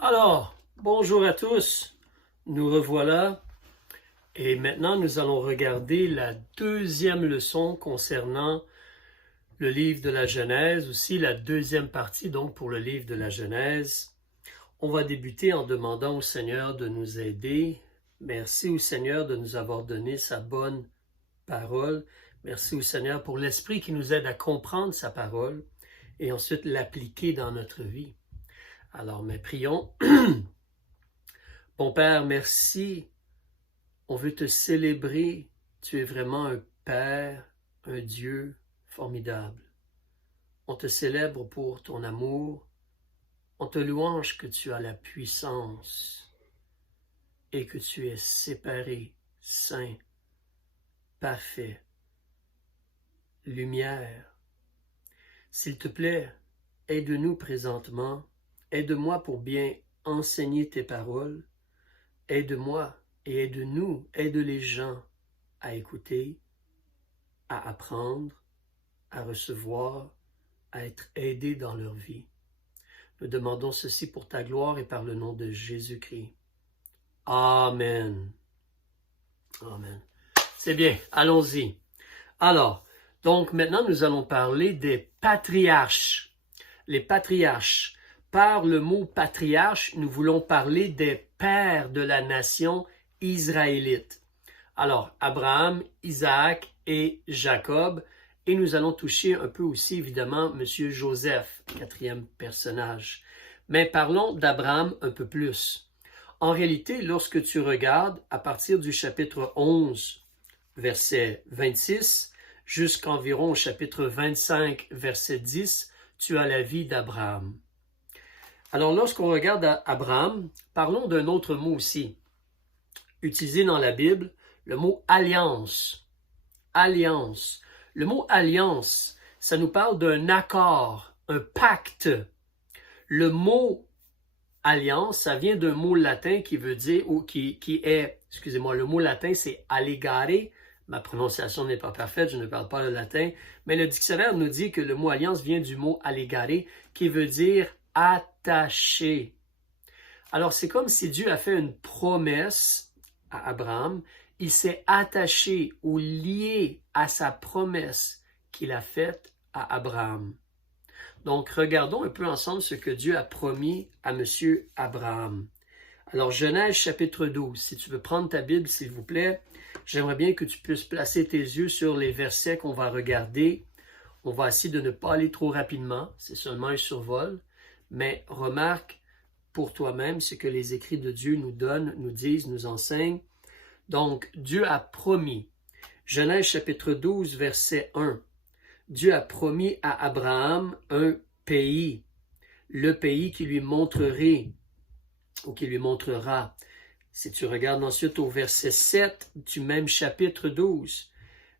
Alors, bonjour à tous, nous revoilà et maintenant nous allons regarder la deuxième leçon concernant le livre de la Genèse, aussi la deuxième partie donc pour le livre de la Genèse. On va débuter en demandant au Seigneur de nous aider. Merci au Seigneur de nous avoir donné sa bonne parole. Merci au Seigneur pour l'Esprit qui nous aide à comprendre sa parole et ensuite l'appliquer dans notre vie. Alors, mais prions. Bon Père, merci. On veut te célébrer. Tu es vraiment un Père, un Dieu formidable. On te célèbre pour ton amour. On te louange que tu as la puissance et que tu es séparé, saint, parfait, lumière. S'il te plaît, aide-nous présentement. Aide-moi pour bien enseigner tes paroles. Aide-moi et aide-nous, aide les gens à écouter, à apprendre, à recevoir, à être aidés dans leur vie. Nous demandons ceci pour ta gloire et par le nom de Jésus-Christ. Amen. Amen. C'est bien, allons-y. Alors, donc maintenant nous allons parler des patriarches. Les patriarches. Par le mot patriarche, nous voulons parler des pères de la nation israélite. Alors, Abraham, Isaac et Jacob. Et nous allons toucher un peu aussi, évidemment, M. Joseph, quatrième personnage. Mais parlons d'Abraham un peu plus. En réalité, lorsque tu regardes à partir du chapitre 11, verset 26, jusqu'environ au chapitre 25, verset 10, tu as la vie d'Abraham. Alors, lorsqu'on regarde Abraham, parlons d'un autre mot aussi, utilisé dans la Bible, le mot alliance. Alliance. Le mot alliance, ça nous parle d'un accord, un pacte. Le mot alliance, ça vient d'un mot latin qui veut dire, ou qui est, excusez-moi, le mot latin c'est allegare. Ma prononciation n'est pas parfaite, je ne parle pas le latin, mais le dictionnaire nous dit que le mot alliance vient du mot allegare, qui veut dire attaché. Alors, c'est comme si Dieu a fait une promesse à Abraham. Il s'est attaché ou lié à sa promesse qu'il a faite à Abraham. Donc, regardons un peu ensemble ce que Dieu a promis à M. Abraham. Alors, Genèse chapitre 12, si tu veux prendre ta Bible, s'il vous plaît, j'aimerais bien que tu puisses placer tes yeux sur les versets qu'on va regarder. On va essayer de ne pas aller trop rapidement, c'est seulement un survol. Mais remarque pour toi-même ce que les écrits de Dieu nous donnent, nous disent, nous enseignent. Donc, Dieu a promis. Genèse chapitre 12, verset 1. Dieu a promis à Abraham un pays, le pays qui lui montrerait ou qui lui montrera. Si tu regardes ensuite au verset 7 du même chapitre 12,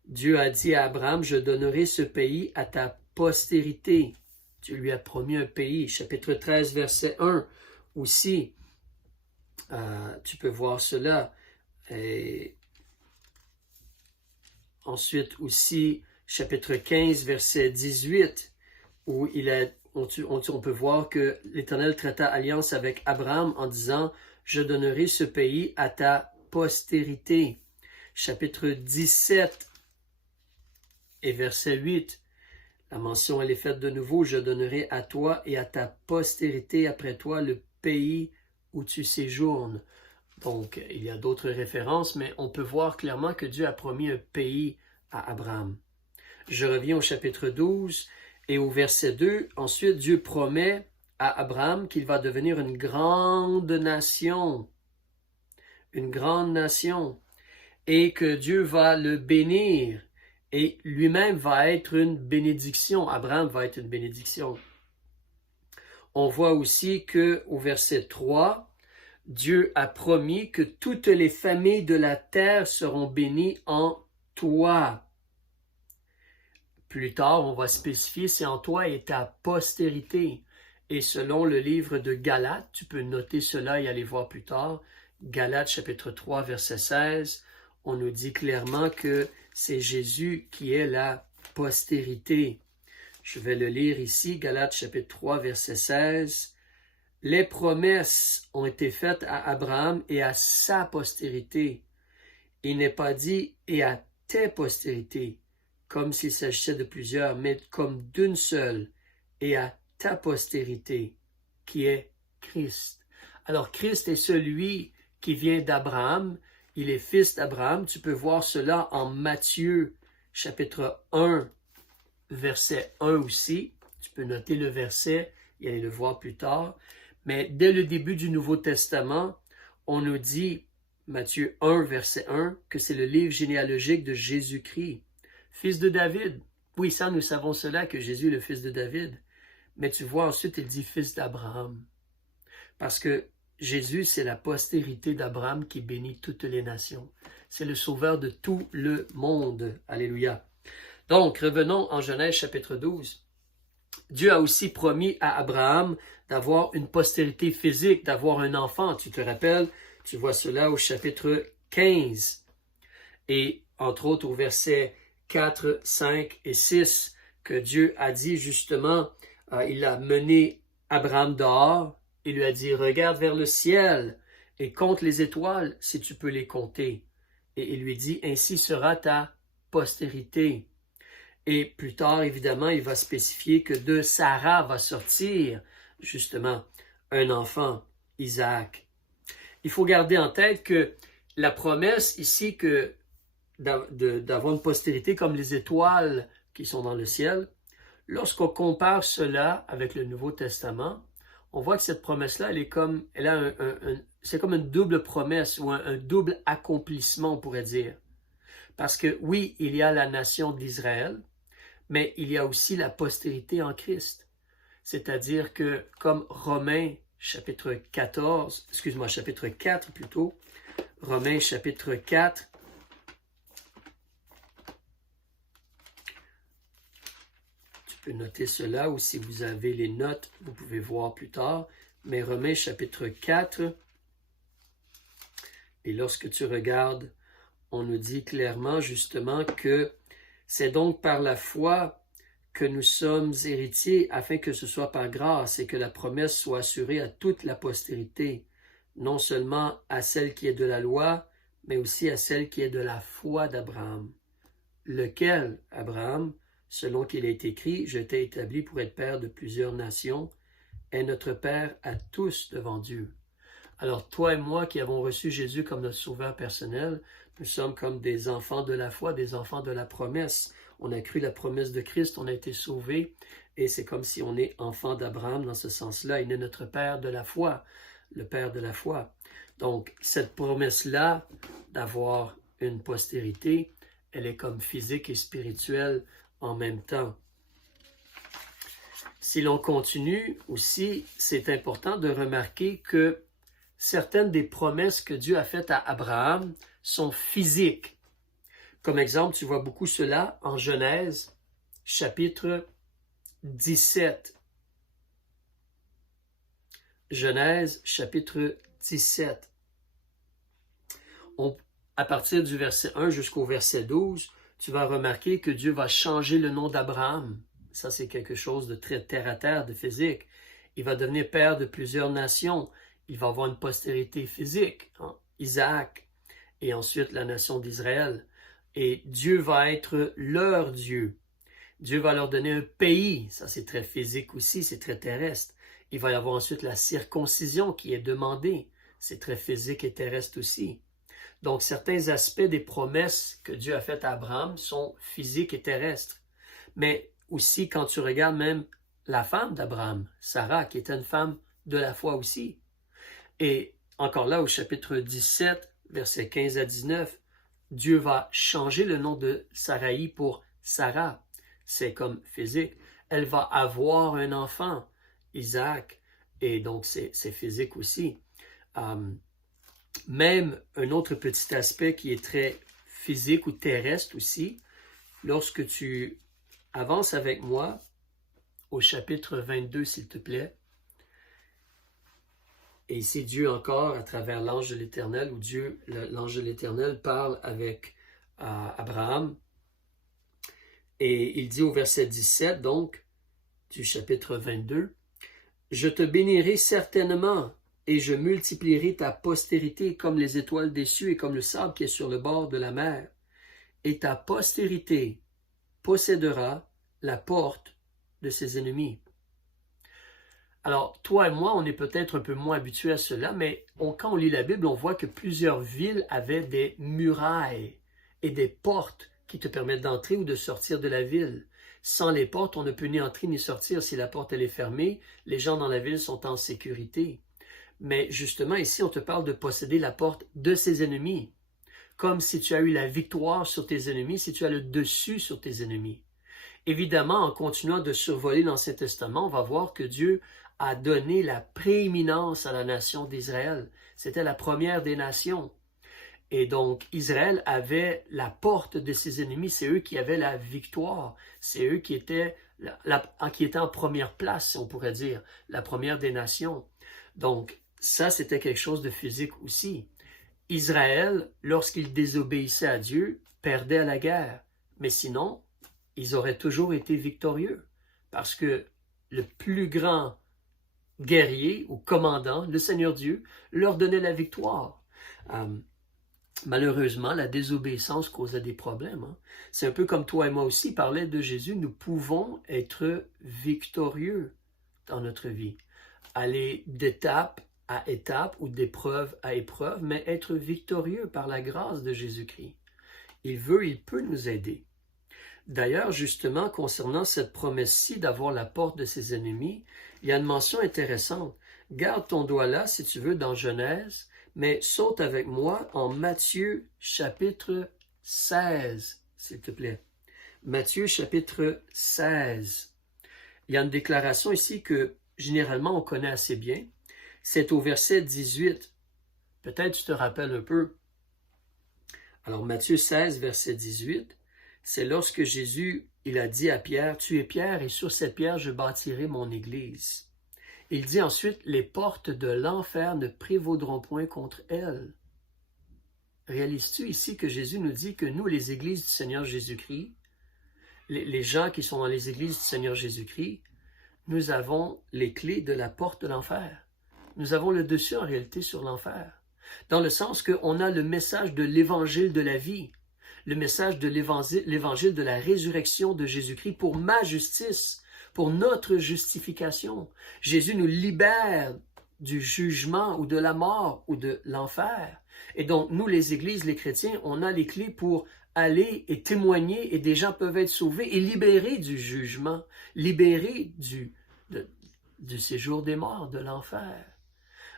Dieu a dit à Abraham, je donnerai ce pays à ta postérité. Dieu lui a promis un pays. Chapitre 13, verset 1 aussi. Tu peux voir cela. Et ensuite aussi, chapitre 15, verset 18, où on peut voir que l'Éternel traita alliance avec Abraham en disant, je donnerai ce pays à ta postérité. Chapitre 17 et verset 8, la mention, elle est faite de nouveau, je donnerai à toi et à ta postérité après toi le pays où tu séjournes. Donc, il y a d'autres références, mais on peut voir clairement que Dieu a promis un pays à Abraham. Je reviens au chapitre 12 et au verset 2. Ensuite, Dieu promet à Abraham qu'il va devenir une grande nation. Une grande nation. Et que Dieu va le bénir. Et lui-même va être une bénédiction. Abraham va être une bénédiction. On voit aussi qu'au verset 3, Dieu a promis que toutes les familles de la terre seront bénies en toi. Plus tard, on va spécifier c'est en toi et ta postérité. Et selon le livre de Galates, tu peux noter cela et aller voir plus tard, Galates chapitre 3, verset 16, on nous dit clairement que c'est Jésus qui est la postérité. Je vais le lire ici, Galates chapitre 3, verset 16. les promesses ont été faites à Abraham et à sa postérité. Il n'est pas dit « et à tes postérités », comme s'il s'agissait de plusieurs, mais comme d'une seule, et à ta postérité, qui est Christ. Alors Christ est celui qui vient d'Abraham, il est fils d'Abraham. Tu peux voir cela en Matthieu chapitre 1, verset 1 aussi. Tu peux noter le verset et aller le voir plus tard. Mais dès le début du Nouveau Testament, on nous dit, Matthieu 1, verset 1, que c'est le livre généalogique de Jésus-Christ, fils de David. Oui, ça, nous savons cela, que Jésus est le fils de David. Mais tu vois, ensuite, il dit fils d'Abraham. Parce que Jésus, c'est la postérité d'Abraham qui bénit toutes les nations. C'est le sauveur de tout le monde. Alléluia. Donc, revenons en Genèse chapitre 12. Dieu a aussi promis à Abraham d'avoir une postérité physique, d'avoir un enfant. Tu te rappelles, tu vois cela au chapitre 15. Et entre autres au verset 4, 5 et 6, que Dieu a dit justement, il a mené Abraham dehors, il lui a dit, regarde vers le ciel et compte les étoiles si tu peux les compter. Et il lui dit, ainsi sera ta postérité. Et plus tard, évidemment, il va spécifier que de Sarah va sortir justement un enfant, Isaac. Il faut garder en tête que la promesse ici que d'avoir une postérité comme les étoiles qui sont dans le ciel, lorsqu'on compare cela avec le Nouveau Testament, on voit que cette promesse-là, c'est comme une double promesse ou un double accomplissement, on pourrait dire. Parce que oui, il y a la nation d'Israël, mais il y a aussi la postérité en Christ. C'est-à-dire que, comme Romains chapitre 4 plutôt, Romains chapitre 4, tu peux noter cela, ou si vous avez les notes, vous pouvez voir plus tard, mais Romains chapitre 4, et lorsque tu regardes, on nous dit clairement justement que c'est donc par la foi que nous sommes héritiers, afin que ce soit par grâce et que la promesse soit assurée à toute la postérité, non seulement à celle qui est de la loi, mais aussi à celle qui est de la foi d'Abraham. Lequel, Abraham, selon qu'il est écrit, je t'ai établi pour être père de plusieurs nations, est notre père à tous devant Dieu. Alors toi et moi qui avons reçu Jésus comme notre sauveur personnel, nous sommes comme des enfants de la foi, des enfants de la promesse. On a cru la promesse de Christ, on a été sauvés, et c'est comme si on est enfant d'Abraham dans ce sens-là. Il est notre père de la foi, le père de la foi. Donc, cette promesse-là d'avoir une postérité, elle est comme physique et spirituelle en même temps. Si l'on continue aussi, c'est important de remarquer que certaines des promesses que Dieu a faites à Abraham sont physiques. Comme exemple, tu vois beaucoup cela en Genèse, chapitre 17. Genèse, chapitre 17. À partir du verset 1 jusqu'au verset 12, tu vas remarquer que Dieu va changer le nom d'Abraham. Ça, c'est quelque chose de très terre-à-terre, de physique. Il va devenir père de plusieurs nations. Il va avoir une postérité physique, hein, Isaac, et ensuite la nation d'Israël. Et Dieu va être leur Dieu. Dieu va leur donner un pays. Ça, c'est très physique aussi, c'est très terrestre. Il va y avoir ensuite la circoncision qui est demandée. C'est très physique et terrestre aussi. Donc, certains aspects des promesses que Dieu a faites à Abraham sont physiques et terrestres. Mais aussi, quand tu regardes même la femme d'Abraham, Sarah, qui était une femme de la foi aussi. Et encore là, au chapitre 17, versets 15 à 19, Dieu va changer le nom de Saraï pour Sarah. C'est comme physique. Elle va avoir un enfant, Isaac, et donc c'est physique aussi. Même un autre petit aspect qui est très physique ou terrestre aussi, lorsque tu avances avec moi au chapitre 22, s'il te plaît, et ici, Dieu encore, à travers l'ange de l'Éternel, où l'ange de l'Éternel parle avec Abraham. Et il dit au verset 17, donc, du chapitre 22, Je te bénirai certainement, et je multiplierai ta postérité comme les étoiles des cieux et comme le sable qui est sur le bord de la mer. Et ta postérité possédera la porte de ses ennemis. Alors, toi et moi, on est peut-être un peu moins habitués à cela, mais quand on lit la Bible, on voit que plusieurs villes avaient des murailles et des portes qui te permettent d'entrer ou de sortir de la ville. Sans les portes, on ne peut ni entrer ni sortir. Si la porte elle est fermée, les gens dans la ville sont en sécurité. Mais justement, ici, on te parle de posséder la porte de ses ennemis, comme si tu as eu la victoire sur tes ennemis, si tu as le dessus sur tes ennemis. Évidemment, en continuant de survoler l'Ancien Testament, on va voir que Dieu a donné la prééminence à la nation d'Israël. C'était la première des nations. Et donc, Israël avait la porte de ses ennemis. C'est eux qui avaient la victoire. C'est eux qui étaient en première place, si on pourrait dire, la première des nations. Donc, ça, c'était quelque chose de physique aussi. Israël, lorsqu'il désobéissait à Dieu, perdait à la guerre. Mais sinon, ils auraient toujours été victorieux. Parce que le plus grand guerrier ou commandant, le Seigneur Dieu, leur donnait la victoire. Malheureusement, la désobéissance causait des problèmes. C'est un peu comme toi et moi aussi, parlait de Jésus, nous pouvons être victorieux dans notre vie. Aller d'étape à étape ou d'épreuve à épreuve, mais être victorieux par la grâce de Jésus-Christ. Il peut nous aider. D'ailleurs, justement, concernant cette promesse-ci d'avoir la porte de ses ennemis, il y a une mention intéressante. Garde ton doigt là, si tu veux, dans Genèse, mais saute avec moi en Matthieu chapitre 16, s'il te plaît. Matthieu chapitre 16. Il y a une déclaration ici que généralement on connaît assez bien. C'est au verset 18. Peut-être tu te rappelles un peu. Alors Matthieu 16, verset 18, c'est lorsque Jésus, il a dit à Pierre, « Tu es Pierre et sur cette pierre je bâtirai mon église. » Il dit ensuite, « Les portes de l'enfer ne prévaudront point contre elle. » Réalises-tu ici que Jésus nous dit que nous, les églises du Seigneur Jésus-Christ, les gens qui sont dans les églises du Seigneur Jésus-Christ, nous avons les clés de la porte de l'enfer. Nous avons le dessus en réalité sur l'enfer. Dans le sens qu'on a le message de l'évangile de la vie, le message de l'évangile de la résurrection de Jésus-Christ pour ma justice, pour notre justification. Jésus nous libère du jugement ou de la mort ou de l'enfer. Et donc, nous, les églises, les chrétiens, on a les clés pour aller et témoigner et des gens peuvent être sauvés et libérés du jugement, libérés du séjour des morts, de l'enfer.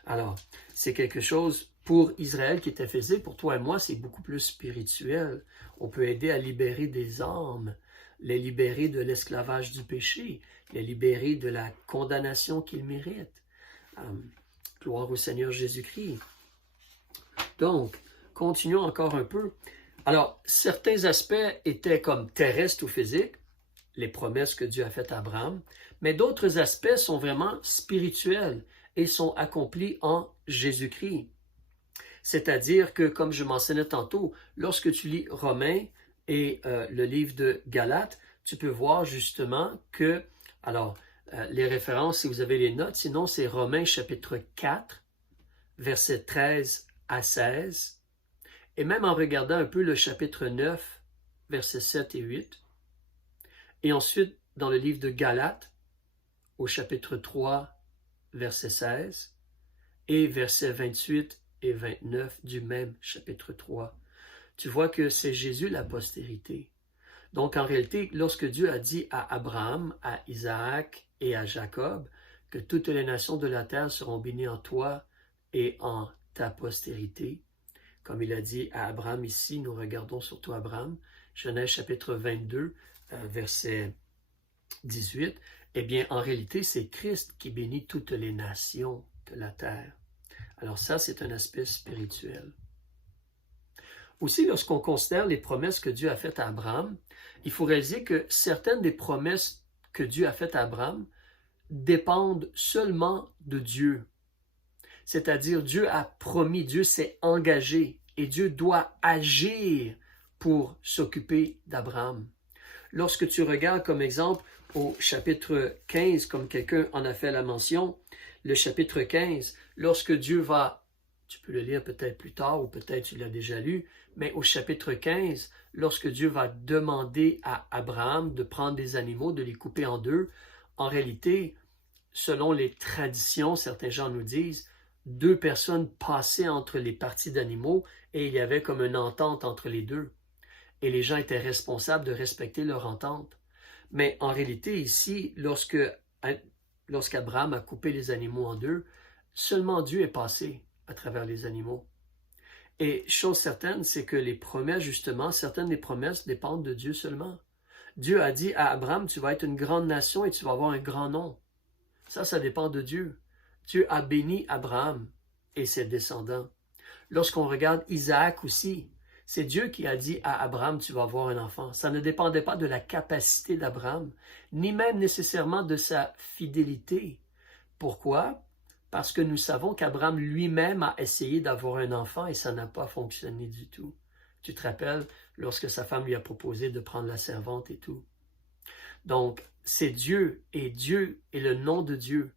Alors, c'est quelque chose pour Israël qui était physique. Pour toi et moi, c'est beaucoup plus spirituel. On peut aider à libérer des âmes, les libérer de l'esclavage du péché, les libérer de la condamnation qu'ils méritent. Gloire au Seigneur Jésus-Christ. Donc, continuons encore un peu. Alors, certains aspects étaient comme terrestres ou physiques, les promesses que Dieu a faites à Abraham, mais d'autres aspects sont vraiment spirituels et sont accomplis en Jésus-Christ. C'est-à-dire que, comme je mentionnais tantôt, lorsque tu lis Romains et le livre de Galates, tu peux voir justement que, alors, les références, si vous avez les notes, sinon c'est Romains chapitre 4, versets 13 à 16, et même en regardant un peu le chapitre 9, versets 7 et 8, et ensuite dans le livre de Galates, au chapitre 3, verset 16, et versets 28 et 29 du même chapitre 3. Tu vois que c'est Jésus la postérité. Donc en réalité, lorsque Dieu a dit à Abraham, à Isaac et à Jacob que toutes les nations de la terre seront bénies en toi et en ta postérité, comme il a dit à Abraham ici, nous regardons surtout Abraham, Genèse chapitre 22, verset 18, eh bien en réalité c'est Christ qui bénit toutes les nations de la terre. Alors ça, c'est un aspect spirituel. Aussi, lorsqu'on considère les promesses que Dieu a faites à Abraham, il faut réaliser que certaines des promesses que Dieu a faites à Abraham dépendent seulement de Dieu. C'est-à-dire, Dieu a promis, Dieu s'est engagé et Dieu doit agir pour s'occuper d'Abraham. Lorsque tu regardes comme exemple au chapitre 15, comme quelqu'un en a fait la mention, le chapitre 15, lorsque Dieu va, tu peux le lire peut-être plus tard ou peut-être tu l'as déjà lu, mais au chapitre 15, lorsque Dieu va demander à Abraham de prendre des animaux, de les couper en deux, en réalité, selon les traditions, certains gens nous disent, deux personnes passaient entre les parties d'animaux et il y avait comme une entente entre les deux. Et les gens étaient responsables de respecter leur entente. Mais en réalité, ici, lorsqu'Abraham a coupé les animaux en deux, seulement Dieu est passé à travers les animaux. Et chose certaine, c'est que les promesses, justement, certaines des promesses dépendent de Dieu seulement. Dieu a dit à Abraham, tu vas être une grande nation et tu vas avoir un grand nom. Ça dépend de Dieu. Dieu a béni Abraham et ses descendants. Lorsqu'on regarde Isaac aussi, c'est Dieu qui a dit à Abraham, tu vas avoir un enfant. Ça ne dépendait pas de la capacité d'Abraham, ni même nécessairement de sa fidélité. Pourquoi? Parce que nous savons qu'Abraham lui-même a essayé d'avoir un enfant et ça n'a pas fonctionné du tout. Tu te rappelles lorsque sa femme lui a proposé de prendre la servante et tout. Donc, c'est Dieu et Dieu est le nom de Dieu.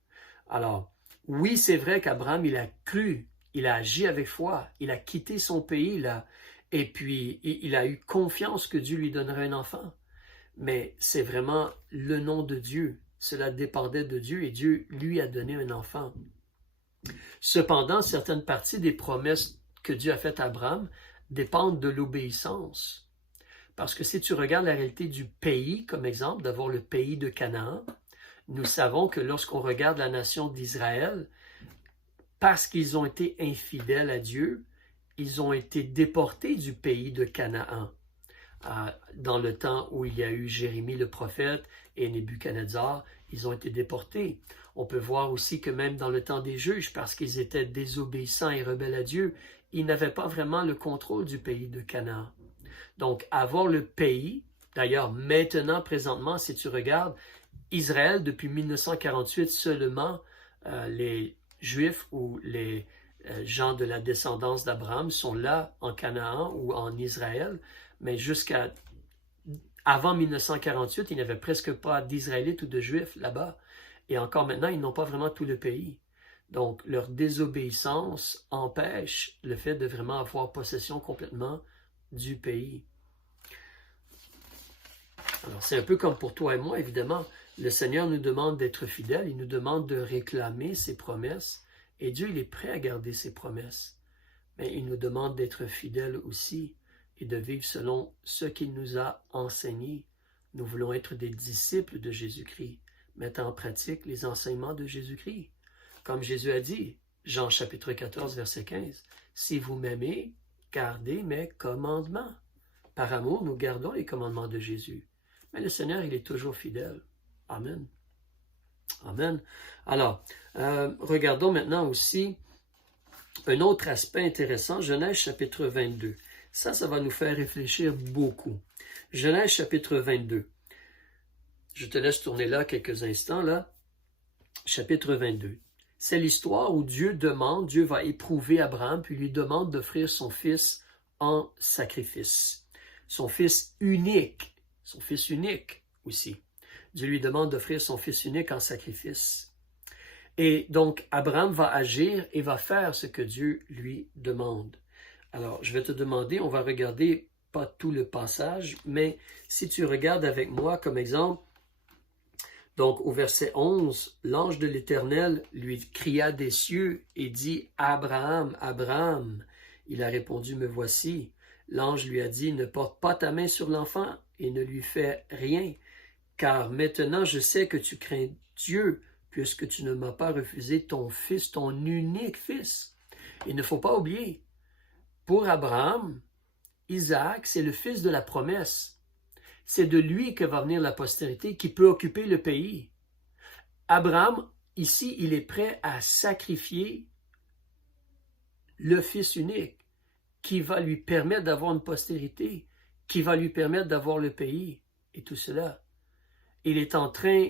Alors, oui, c'est vrai qu'Abraham, il a cru, il a agi avec foi, il a quitté son pays, là, et puis il a eu confiance que Dieu lui donnerait un enfant. Mais c'est vraiment le nom de Dieu. Cela dépendait de Dieu et Dieu lui a donné un enfant. Cependant, certaines parties des promesses que Dieu a faites à Abraham dépendent de l'obéissance. Parce que si tu regardes la réalité du pays, comme exemple, d'avoir le pays de Canaan, nous savons que lorsqu'on regarde la nation d'Israël, parce qu'ils ont été infidèles à Dieu, ils ont été déportés du pays de Canaan. Dans le temps où il y a eu Jérémie le prophète et Nebuchadnezzar, ils ont été déportés. On peut voir aussi que même dans le temps des juges, parce qu'ils étaient désobéissants et rebelles à Dieu, ils n'avaient pas vraiment le contrôle du pays de Canaan. Donc, avoir le pays, d'ailleurs, maintenant, présentement, si tu regardes, Israël, depuis 1948, seulement les Juifs ou les gens de la descendance d'Abraham sont là en Canaan ou en Israël, mais jusqu'à avant 1948, il n'y avait presque pas d'Israélites ou de Juifs là-bas. Et encore maintenant, ils n'ont pas vraiment tout le pays. Donc, leur désobéissance empêche le fait de vraiment avoir possession complètement du pays. Alors, c'est un peu comme pour toi et moi, évidemment. Le Seigneur nous demande d'être fidèles, il nous demande de réclamer ses promesses, et Dieu, il est prêt à garder ses promesses. Mais il nous demande d'être fidèles aussi et de vivre selon ce qu'il nous a enseigné. Nous voulons être des disciples de Jésus-Christ, mettre en pratique les enseignements de Jésus-Christ. Comme Jésus a dit, Jean chapitre 14, verset 15, « Si vous m'aimez, gardez mes commandements. » Par amour, nous gardons les commandements de Jésus. Mais le Seigneur, il est toujours fidèle. Amen. Amen. Alors, regardons maintenant aussi un autre aspect intéressant, Genèse chapitre 22. Ça va nous faire réfléchir beaucoup. Genèse chapitre 22. Je te laisse tourner là quelques instants, là. Chapitre 22. C'est l'histoire où Dieu va éprouver Abraham, puis lui demande d'offrir son fils en sacrifice. Son fils unique aussi. Dieu lui demande d'offrir son fils unique en sacrifice. Et donc, Abraham va agir et va faire ce que Dieu lui demande. Alors, je vais te demander, on va regarder pas tout le passage, mais si tu regardes avec moi comme exemple, donc au verset 11, l'ange de l'Éternel lui cria des cieux et dit « Abraham, Abraham !» Il a répondu « Me voici ». L'ange lui a dit « Ne porte pas ta main sur l'enfant et ne lui fais rien, car maintenant je sais que tu crains Dieu, puisque tu ne m'as pas refusé ton fils, ton unique fils. » Il ne faut pas oublier, pour Abraham, Isaac, c'est le fils de la promesse. C'est de lui que va venir la postérité qui peut occuper le pays. Abraham, ici, il est prêt à sacrifier le fils unique qui va lui permettre d'avoir une postérité, qui va lui permettre d'avoir le pays et tout cela. Il est en train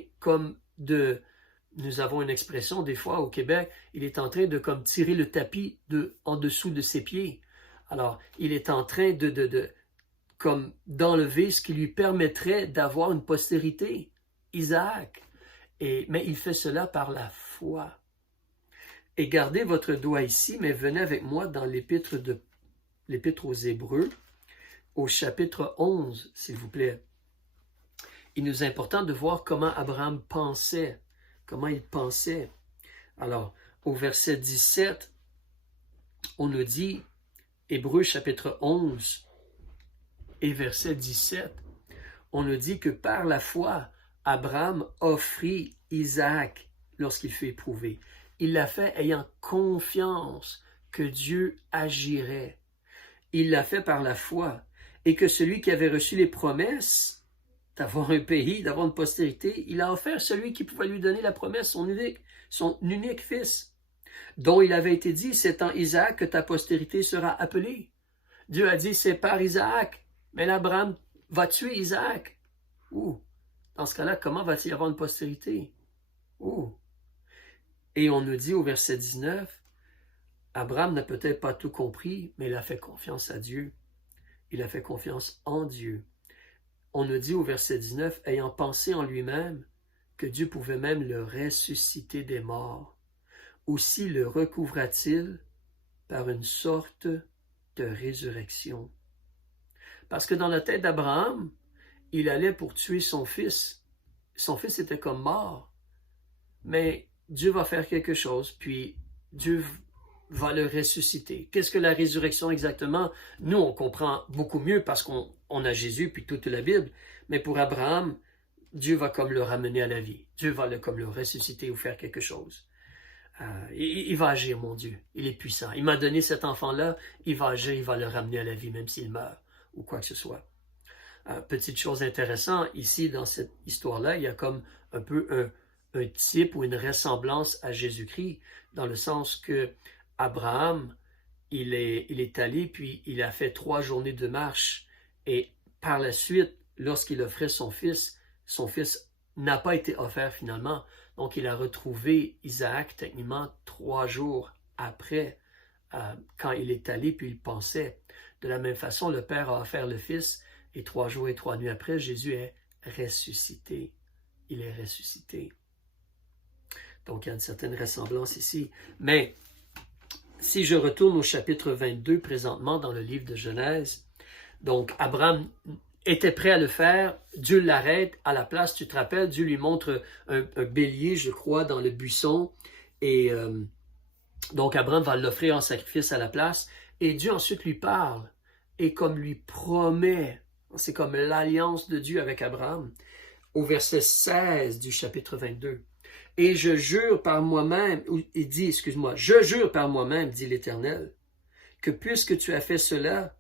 nous avons une expression des fois au Québec, il est en train de comme tirer le tapis en dessous de ses pieds. Alors, il est en train comme d'enlever ce qui lui permettrait d'avoir une postérité. Isaac. Mais il fait cela par la foi. Et gardez votre doigt ici, mais venez avec moi dans l'épître aux Hébreux, au chapitre 11, s'il vous plaît. Il nous est important de voir comment Abraham pensait, comment il pensait. Alors, au verset 17, on nous dit, Hébreux chapitre 11 et verset 17, on nous dit que par la foi, Abraham offrit Isaac lorsqu'il fut éprouvé. Il l'a fait ayant confiance que Dieu agirait. Il l'a fait par la foi et que celui qui avait reçu les promesses d'avoir un pays, d'avoir une postérité, il a offert celui qui pouvait lui donner la promesse, son unique fils, dont il avait été dit, c'est en Isaac que ta postérité sera appelée. Dieu a dit, c'est par Isaac, mais l'Abraham va tuer Isaac. Dans ce cas-là, comment va-t-il y avoir une postérité? Et on nous dit au verset 19, Abraham n'a peut-être pas tout compris, mais il a fait confiance à Dieu. Il a fait confiance en Dieu. On nous dit au verset 19, ayant pensé en lui-même que Dieu pouvait même le ressusciter des morts, aussi le recouvra-t-il par une sorte de résurrection. Parce que dans la tête d'Abraham, il allait pour tuer son fils. Son fils était comme mort. Mais Dieu va faire quelque chose, puis Dieu va le ressusciter. Qu'est-ce que la résurrection exactement? Nous, on comprend beaucoup mieux parce qu'on a Jésus, puis toute la Bible. Mais pour Abraham, Dieu va comme le ramener à la vie. Dieu va comme le ressusciter ou faire quelque chose. Il va agir, mon Dieu. Il est puissant. Il m'a donné cet enfant-là, il va agir, il va le ramener à la vie, même s'il meurt ou quoi que ce soit. Petite chose intéressante, ici, dans cette histoire-là, il y a comme un peu un type ou une ressemblance à Jésus-Christ, dans le sens que Abraham, il est allé, puis il a fait 3 journées de marche, et par la suite, lorsqu'il offrait son fils n'a pas été offert finalement, donc il a retrouvé Isaac techniquement 3 jours après, quand il est allé, puis il pensait. De la même façon, le Père a offert le Fils, et 3 jours et 3 nuits après, Jésus est ressuscité. Il est ressuscité. Donc, il y a une certaine ressemblance ici. Mais, si je retourne au chapitre 22 présentement dans le livre de Genèse, donc Abraham était prêt à le faire, Dieu l'arrête à la place, tu te rappelles, Dieu lui montre un bélier, je crois, dans le buisson, et donc Abraham va l'offrir en sacrifice à la place, et Dieu ensuite lui parle, et comme lui promet, c'est comme l'alliance de Dieu avec Abraham, au verset 16 du chapitre 22. Et je jure par moi-même, il dit, excuse-moi, je jure par moi-même, dit l'Éternel, que puisque tu as fait cela,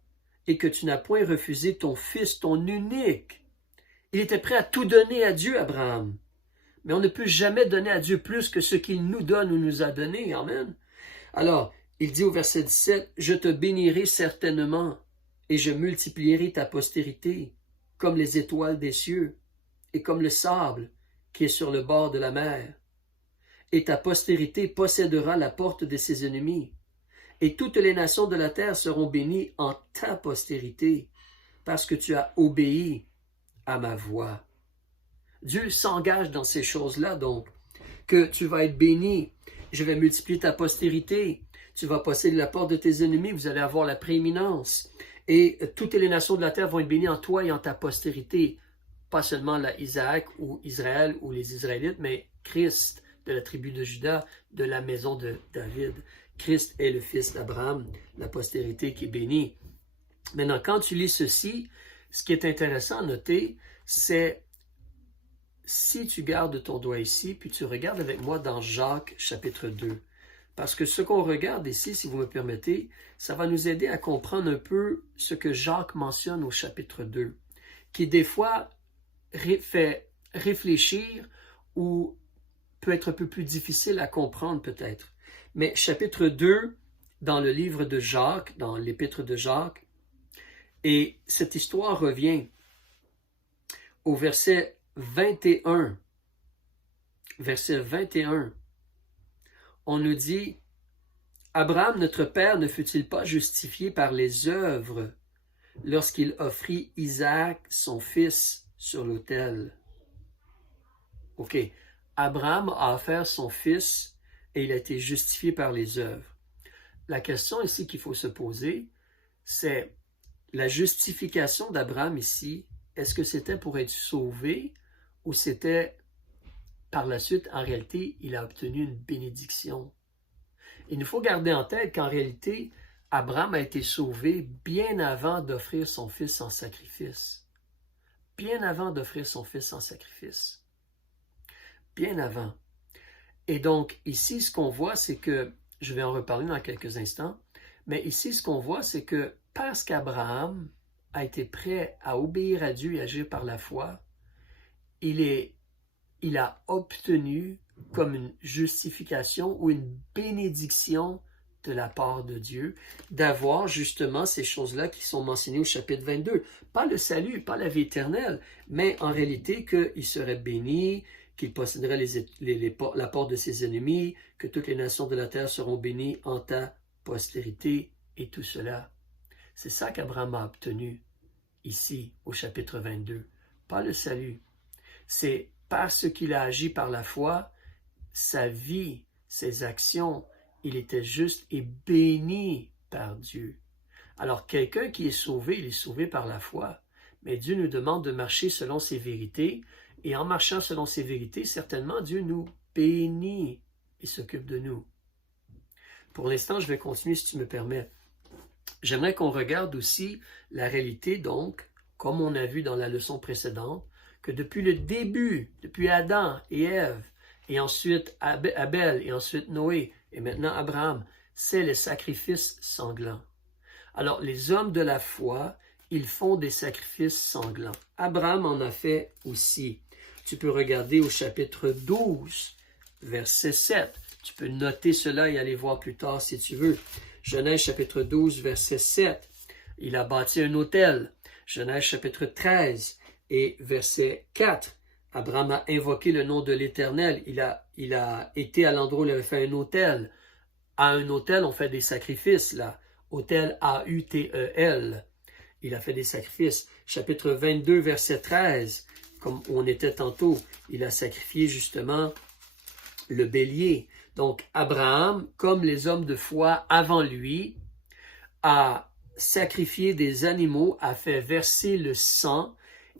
et que tu n'as point refusé ton fils, ton unique. Il était prêt à tout donner à Dieu, Abraham. Mais on ne peut jamais donner à Dieu plus que ce qu'il nous donne ou nous a donné. Amen. Alors, il dit au verset 17, « Je te bénirai certainement, et je multiplierai ta postérité, comme les étoiles des cieux, et comme le sable qui est sur le bord de la mer. Et ta postérité possédera la porte de ses ennemis. Et toutes les nations de la terre seront bénies en ta postérité, parce que tu as obéi à ma voix. » Dieu s'engage dans ces choses-là, donc, que tu vas être béni. Je vais multiplier ta postérité. Tu vas posséder la porte de tes ennemis. Vous allez avoir la prééminence. Et toutes les nations de la terre vont être bénies en toi et en ta postérité. Pas seulement la Isaac ou Israël ou les Israélites, mais Christ de la tribu de Juda, de la maison de David. Christ est le fils d'Abraham, la postérité qui est bénie. Maintenant, quand tu lis ceci, ce qui est intéressant à noter, c'est si tu gardes ton doigt ici, puis tu regardes avec moi dans Jacques chapitre 2. Parce que ce qu'on regarde ici, si vous me permettez, ça va nous aider à comprendre un peu ce que Jacques mentionne au chapitre 2, qui des fois fait réfléchir ou peut être un peu plus difficile à comprendre peut-être. Mais chapitre 2, dans le livre de Jacques, dans l'épître de Jacques, et cette histoire revient au verset 21. Verset 21. On nous dit, « Abraham, notre père, ne fut-il pas justifié par les œuvres lorsqu'il offrit Isaac, son fils, sur l'autel? » OK, Abraham a offert son fils et il a été justifié par les œuvres. La question ici qu'il faut se poser, c'est la justification d'Abraham ici, est-ce que c'était pour être sauvé ou c'était par la suite, en réalité, il a obtenu une bénédiction? Il nous faut garder en tête qu'en réalité, Abraham a été sauvé bien avant d'offrir son fils en sacrifice. Bien avant d'offrir son fils en sacrifice. Bien avant. Et donc, ici, ce qu'on voit, c'est que, je vais en reparler dans quelques instants, mais ici, ce qu'on voit, c'est que parce qu'Abraham a été prêt à obéir à Dieu et agir par la foi, il a obtenu comme une justification ou une bénédiction de la part de Dieu, d'avoir justement ces choses-là qui sont mentionnées au chapitre 22. Pas le salut, pas la vie éternelle, mais en réalité qu'il serait béni, qu'il posséderait la porte de ses ennemis, que toutes les nations de la terre seront bénies en ta postérité et tout cela. C'est ça qu'Abraham a obtenu ici au chapitre 22. Pas le salut. C'est parce qu'il a agi par la foi, sa vie, ses actions, il était juste et béni par Dieu. Alors quelqu'un qui est sauvé, il est sauvé par la foi. Mais Dieu nous demande de marcher selon ses vérités. Et en marchant selon ses vérités, certainement Dieu nous bénit et s'occupe de nous. Pour l'instant, je vais continuer si tu me permets. J'aimerais qu'on regarde aussi la réalité, donc, comme on a vu dans la leçon précédente, que depuis le début, depuis Adam et Ève, et ensuite Abel, et ensuite Noé, et maintenant Abraham, c'est le sacrifice sanglant. Alors, les hommes de la foi, ils font des sacrifices sanglants. Abraham en a fait aussi. Tu peux regarder au chapitre 12, verset 7. Tu peux noter cela et aller voir plus tard si tu veux. Genèse chapitre 12, verset 7. Il a bâti un autel. Genèse chapitre 13 et verset 4. Abraham a invoqué le nom de l'Éternel. Il a été à l'endroit où il avait fait un autel. À un autel, on fait des sacrifices, là. Autel A-U-T-E-L. Il a fait des sacrifices. Chapitre 22, verset 13, comme on était tantôt, il a sacrifié justement le bélier. Donc, Abraham, comme les hommes de foi avant lui, a sacrifié des animaux, a fait verser le sang,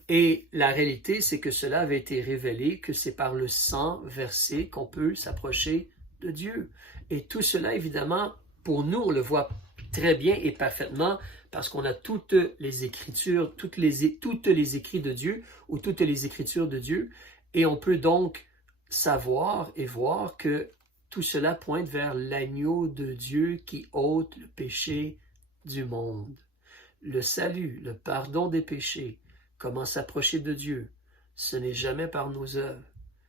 et la réalité, c'est que cela avait été révélé, que c'est par le sang versé qu'on peut s'approcher de Dieu. Et tout cela, évidemment, pour nous, on le voit très bien et parfaitement, parce qu'on a toutes les Écritures, toutes les écrits de Dieu, ou toutes les Écritures de Dieu, et on peut donc savoir et voir que tout cela pointe vers l'agneau de Dieu qui ôte le péché du monde. Le salut, le pardon des péchés, comment s'approcher de Dieu, ce n'est jamais par nos œuvres,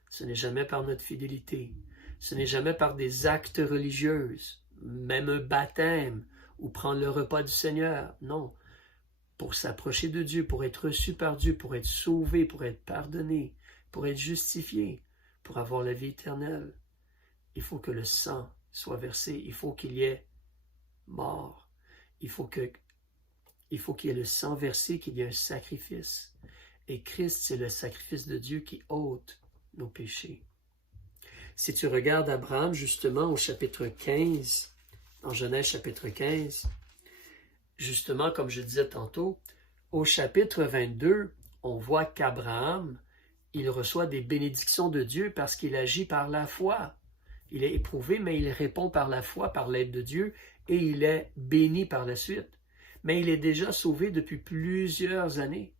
ce n'est jamais par notre fidélité, ce n'est jamais par des actes religieux, même un baptême ou prendre le repas du Seigneur. Non, pour s'approcher de Dieu, pour être reçu par Dieu, pour être sauvé, pour être pardonné, pour être justifié, pour avoir la vie éternelle, il faut que le sang soit versé, il faut qu'il y ait mort, il faut qu'il y ait le sang versé, qu'il y ait un sacrifice. Et Christ, c'est le sacrifice de Dieu qui ôte nos péchés. Si tu regardes Abraham, justement, au chapitre 15, en Genèse chapitre 15, justement, comme je disais tantôt, au chapitre 22, on voit qu'Abraham, il reçoit des bénédictions de Dieu parce qu'il agit par la foi. Il est éprouvé, mais il répond par la foi, par l'aide de Dieu, et il est béni par la suite. Mais il est déjà sauvé depuis plusieurs années.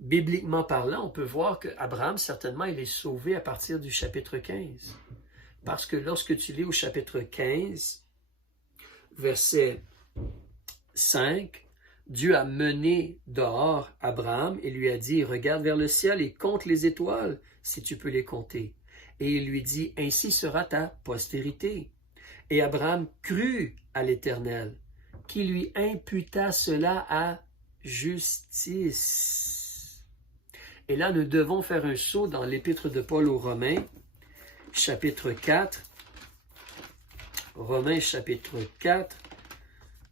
Bibliquement parlant, on peut voir qu'Abraham, certainement, il est sauvé à partir du chapitre 15. Parce que lorsque tu lis au chapitre 15, verset 5, Dieu a mené dehors Abraham et lui a dit, regarde vers le ciel et compte les étoiles, si tu peux les compter. Et il lui dit, ainsi sera ta postérité. Et Abraham crut à l'Éternel, qui lui imputa cela à justice. Et là, nous devons faire un saut dans l'épître de Paul aux Romains, chapitre 4. Romains, chapitre 4.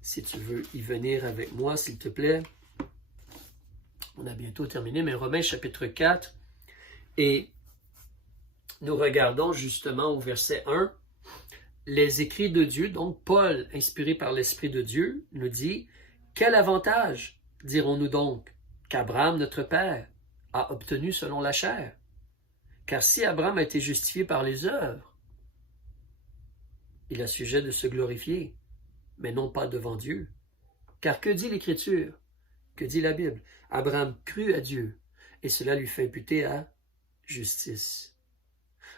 Si tu veux y venir avec moi, s'il te plaît. On a bientôt terminé, mais Romains, chapitre 4. Et nous regardons justement au verset 1, les écrits de Dieu, donc Paul, inspiré par l'Esprit de Dieu, nous dit « Quel avantage, dirons-nous donc, qu'Abraham, notre père, a obtenu selon la chair? Car si Abraham a été justifié par les œuvres, il a sujet de se glorifier, mais non pas devant Dieu. Car que dit l'Écriture? Que dit la Bible? Abraham crut à Dieu, et cela lui fait imputer à justice. »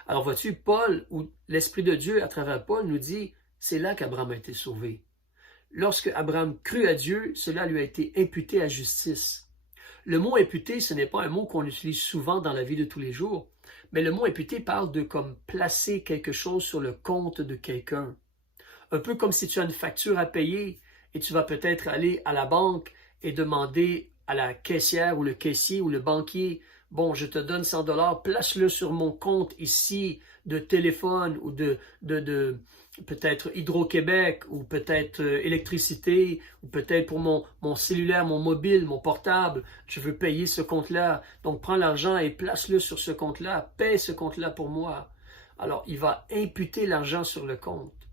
Alors vois-tu, Paul, ou l'Esprit de Dieu à travers Paul nous dit, c'est là qu'Abraham a été sauvé. Lorsque Abraham crut à Dieu, cela lui a été imputé à justice. Le mot imputé, ce n'est pas un mot qu'on utilise souvent dans la vie de tous les jours, mais le mot imputé parle de comme placer quelque chose sur le compte de quelqu'un. Un peu comme si tu as une facture à payer et tu vas peut-être aller à la banque et demander à la caissière ou le caissier ou le banquier, bon, je te donne 100 $, place-le sur mon compte ici de téléphone ou de peut-être Hydro-Québec ou peut-être électricité ou peut-être pour mon cellulaire, mon mobile, mon portable, je veux payer ce compte-là. Donc prends l'argent et place-le sur ce compte-là, paie ce compte-là pour moi. Alors il va imputer l'argent sur le compte.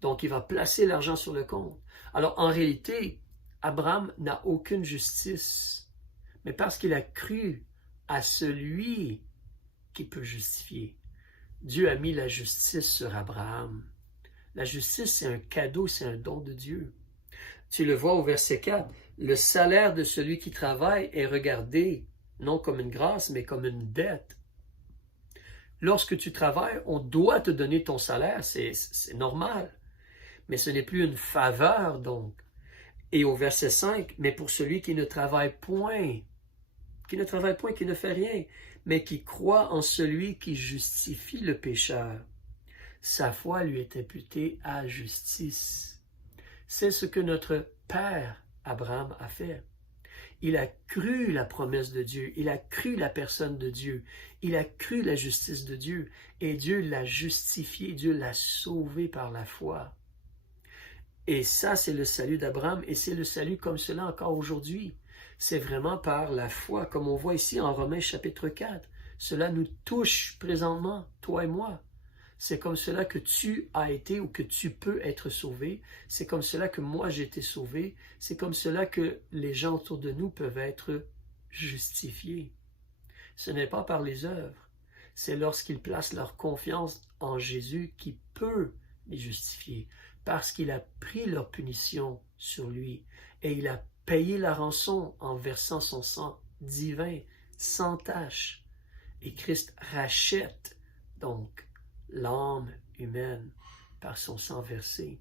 Donc il va placer l'argent sur le compte. Alors en réalité, Abraham n'a aucune justice, mais parce qu'il a cru à celui qui peut justifier. Dieu a mis la justice sur Abraham. La justice, c'est un cadeau, c'est un don de Dieu. Tu le vois au verset 4, le salaire de celui qui travaille est regardé non comme une grâce, mais comme une dette. Lorsque tu travailles, on doit te donner ton salaire, c'est normal, mais ce n'est plus une faveur donc. Et au verset 5, mais pour celui qui ne travaille point, qui ne fait rien, mais qui croit en celui qui justifie le pécheur, sa foi lui est imputée à justice. C'est ce que notre père Abraham a fait. Il a cru la promesse de Dieu, il a cru la personne de Dieu, il a cru la justice de Dieu, et Dieu l'a justifié, Dieu l'a sauvé par la foi. Et ça, c'est le salut d'Abraham, et c'est le salut comme cela encore aujourd'hui. C'est vraiment par la foi, comme on voit ici en Romains chapitre 4. Cela nous touche présentement, toi et moi. C'est comme cela que tu as été ou que tu peux être sauvé. C'est comme cela que moi j'ai été sauvé. C'est comme cela que les gens autour de nous peuvent être justifiés. Ce n'est pas par les œuvres. C'est lorsqu'ils placent leur confiance en Jésus qui peut les justifier. Parce qu'il a pris leur punition sur lui et il a payé la rançon en versant son sang divin, sans tache. Et Christ rachète donc l'âme humaine par son sang versé.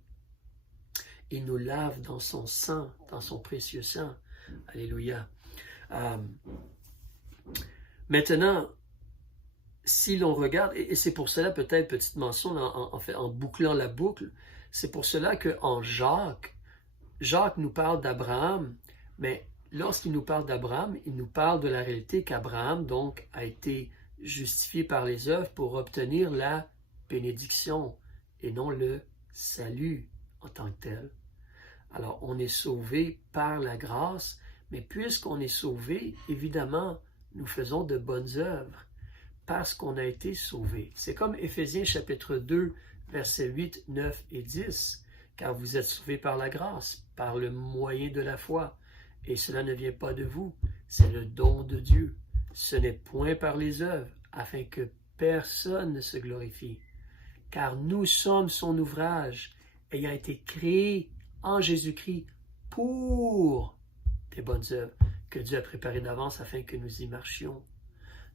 Il nous lave dans son sang, dans son précieux sang. Alléluia. Maintenant, si l'on regarde, et c'est pour cela peut-être, petite mention, en bouclant la boucle, c'est pour cela qu'en Jacques nous parle d'Abraham, mais lorsqu'il nous parle d'Abraham, il nous parle de la réalité qu'Abraham donc a été justifié par les œuvres pour obtenir la bénédiction et non le salut en tant que tel. Alors, on est sauvé par la grâce, mais puisqu'on est sauvé, évidemment, nous faisons de bonnes œuvres parce qu'on a été sauvé. C'est comme Éphésiens chapitre 2, versets 8, 9 et 10, car vous êtes sauvés par la grâce, par le moyen de la foi, et cela ne vient pas de vous, c'est le don de Dieu. Ce n'est point par les œuvres, afin que personne ne se glorifie. Car nous sommes son ouvrage, ayant été créés en Jésus-Christ pour des bonnes œuvres que Dieu a préparées d'avance afin que nous y marchions.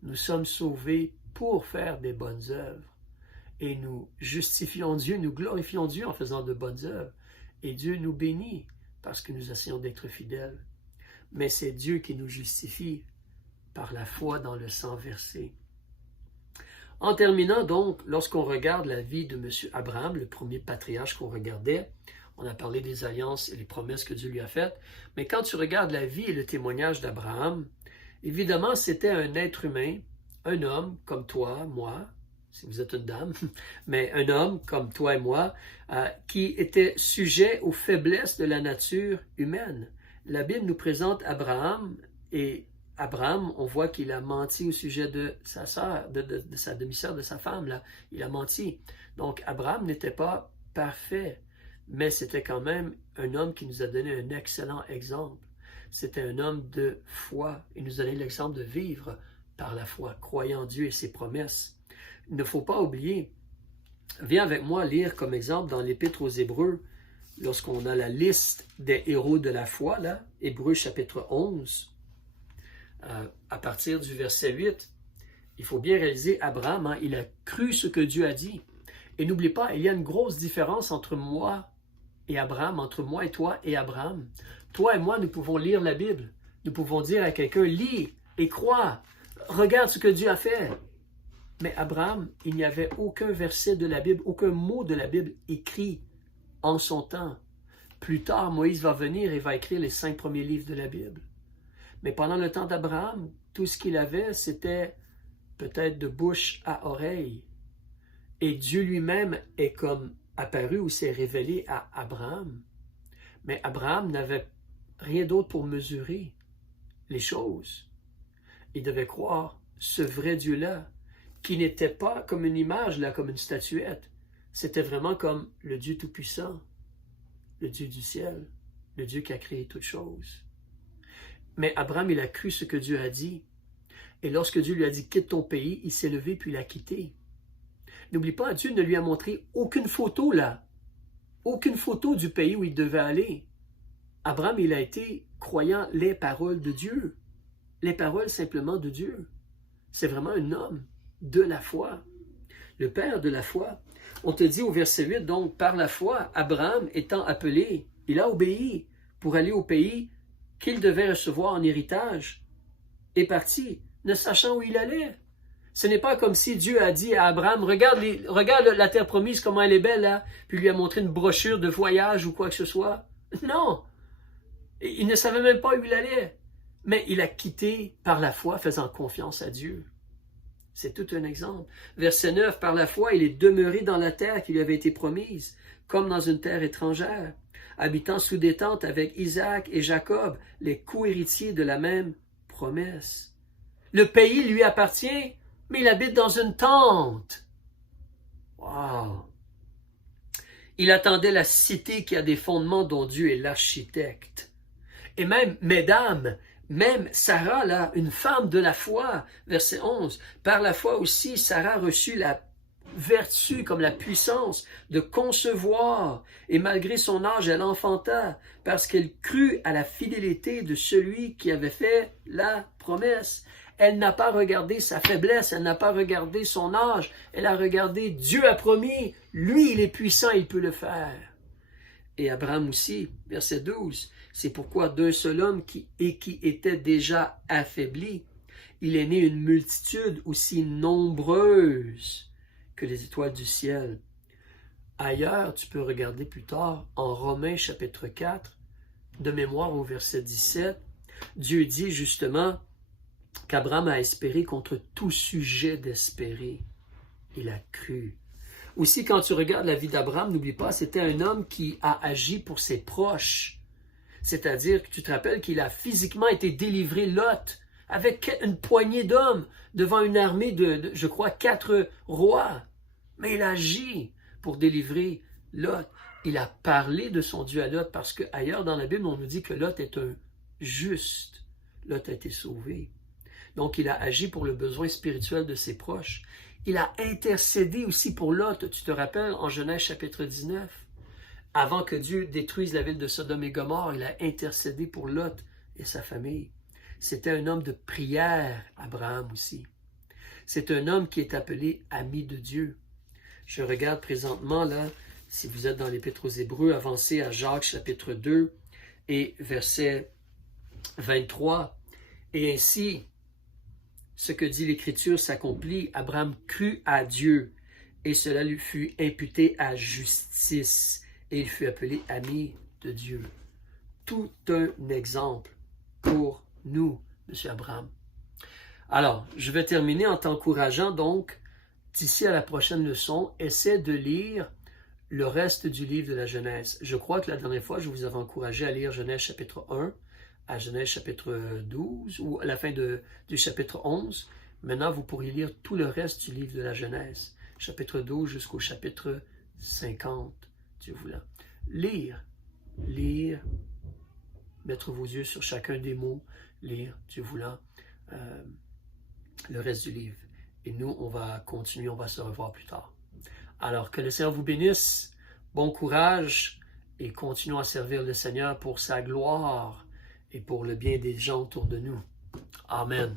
Nous sommes sauvés pour faire des bonnes œuvres. Et nous justifions Dieu, nous glorifions Dieu en faisant de bonnes œuvres. Et Dieu nous bénit parce que nous essayons d'être fidèles. Mais c'est Dieu qui nous justifie par la foi dans le sang versé. En terminant donc, lorsqu'on regarde la vie de M. Abraham, le premier patriarche qu'on regardait, on a parlé des alliances et les promesses que Dieu lui a faites, mais quand tu regardes la vie et le témoignage d'Abraham, évidemment, c'était un être humain, un homme comme toi, moi, si vous êtes une dame, mais un homme comme toi et moi, qui était sujet aux faiblesses de la nature humaine. La Bible nous présente Abraham et Abraham, on voit qu'il a menti au sujet de sa sœur, de sa demi-sœur, de sa femme, là. Il a menti. Donc, Abraham n'était pas parfait, mais c'était quand même un homme qui nous a donné un excellent exemple. C'était un homme de foi. Il nous a donné l'exemple de vivre par la foi, croyant en Dieu et ses promesses. Il ne faut pas oublier, viens avec moi lire comme exemple dans l'Épître aux Hébreux, lorsqu'on a la liste des héros de la foi, là, Hébreux chapitre 11, à partir du verset 8, il faut bien réaliser, Abraham, hein, il a cru ce que Dieu a dit. Et n'oublie pas, il y a une grosse différence entre moi et Abraham, entre moi et toi et Abraham. Toi et moi, nous pouvons lire la Bible. Nous pouvons dire à quelqu'un, lis et crois, regarde ce que Dieu a fait. Mais Abraham, il n'y avait aucun verset de la Bible, aucun mot de la Bible écrit en son temps. Plus tard, Moïse va venir et va écrire les 5 premiers livres de la Bible. Mais pendant le temps d'Abraham, tout ce qu'il avait, c'était peut-être de bouche à oreille. Et Dieu lui-même est comme apparu ou s'est révélé à Abraham. Mais Abraham n'avait rien d'autre pour mesurer les choses. Il devait croire ce vrai Dieu-là, qui n'était pas comme une image, là, comme une statuette. C'était vraiment comme le Dieu Tout-Puissant, le Dieu du ciel, le Dieu qui a créé toutes choses. Mais Abraham, il a cru ce que Dieu a dit. Et lorsque Dieu lui a dit « quitte ton pays », il s'est levé puis il l'a quitté. N'oublie pas, Dieu ne lui a montré aucune photo là. Aucune photo du pays où il devait aller. Abraham, il a été croyant les paroles de Dieu. Les paroles simplement de Dieu. C'est vraiment un homme de la foi. Le père de la foi. On te dit au verset 8, donc, par la foi, Abraham étant appelé, il a obéi pour aller au pays qu'il devait recevoir en héritage, est parti, ne sachant où il allait. Ce n'est pas comme si Dieu a dit à Abraham, regarde la terre promise, comment elle est belle, là, puis lui a montré une brochure de voyage ou quoi que ce soit. Non! Il ne savait même pas où il allait. Mais il a quitté par la foi, faisant confiance à Dieu. C'est tout un exemple. Verset 9, par la foi, il est demeuré dans la terre qui lui avait été promise, comme dans une terre étrangère, habitant sous des tentes avec Isaac et Jacob, les co-héritiers de la même promesse. Le pays lui appartient, mais il habite dans une tente. Wow! Il attendait la cité qui a des fondements dont Dieu est l'architecte. Et même, mesdames, même Sarah, là, une femme de la foi, verset 11, par la foi aussi, Sarah reçut la vertu comme la puissance de concevoir, et malgré son âge, elle enfanta, parce qu'elle crut à la fidélité de celui qui avait fait la promesse. Elle n'a pas regardé sa faiblesse, elle n'a pas regardé son âge, elle a regardé Dieu a promis, lui il est puissant, il peut le faire. Et Abraham aussi, verset 12, c'est pourquoi d'un seul homme qui était déjà affaibli, il est né une multitude aussi nombreuse que les étoiles du ciel. Ailleurs, tu peux regarder plus tard, en Romains chapitre 4, de mémoire au verset 17, Dieu dit justement qu'Abraham a espéré contre tout sujet d'espérer. Il a cru. Aussi, quand tu regardes la vie d'Abraham, n'oublie pas, c'était un homme qui a agi pour ses proches. C'est-à-dire que tu te rappelles qu'il a physiquement été délivré Lot avec une poignée d'hommes devant une armée de, je crois, 4 rois. Mais il a agi pour délivrer Lot. Il a parlé de son Dieu à Lot parce qu'ailleurs dans la Bible, on nous dit que Lot est un juste. Lot a été sauvé. Donc, il a agi pour le besoin spirituel de ses proches. Il a intercédé aussi pour Lot, tu te rappelles, en Genèse chapitre 19. Avant que Dieu détruise la ville de Sodome et Gomorrhe, il a intercédé pour Lot et sa famille. C'était un homme de prière, Abraham aussi. C'est un homme qui est appelé ami de Dieu. Je regarde présentement, là, si vous êtes dans l'Épître aux Hébreux, avancez à Jacques chapitre 2 et verset 23. Et ainsi, ce que dit l'Écriture s'accomplit. Abraham crut à Dieu et cela lui fut imputé à justice et il fut appelé ami de Dieu. Tout un exemple pour nous, M. Abraham. Alors, je vais terminer en t'encourageant donc, d'ici à la prochaine leçon, essaie de lire le reste du livre de la Genèse. Je crois que la dernière fois, je vous avais encouragé à lire Genèse chapitre 1 à Genèse chapitre 12 ou à la fin du chapitre 11. Maintenant, vous pourrez lire tout le reste du livre de la Genèse, chapitre 12 jusqu'au chapitre 50, Dieu voulant. Lire, mettre vos yeux sur chacun des mots, lire, Dieu voulant, le reste du livre. Et nous, on va continuer, on va se revoir plus tard. Alors, que le Seigneur vous bénisse, bon courage, et continuons à servir le Seigneur pour sa gloire et pour le bien des gens autour de nous. Amen.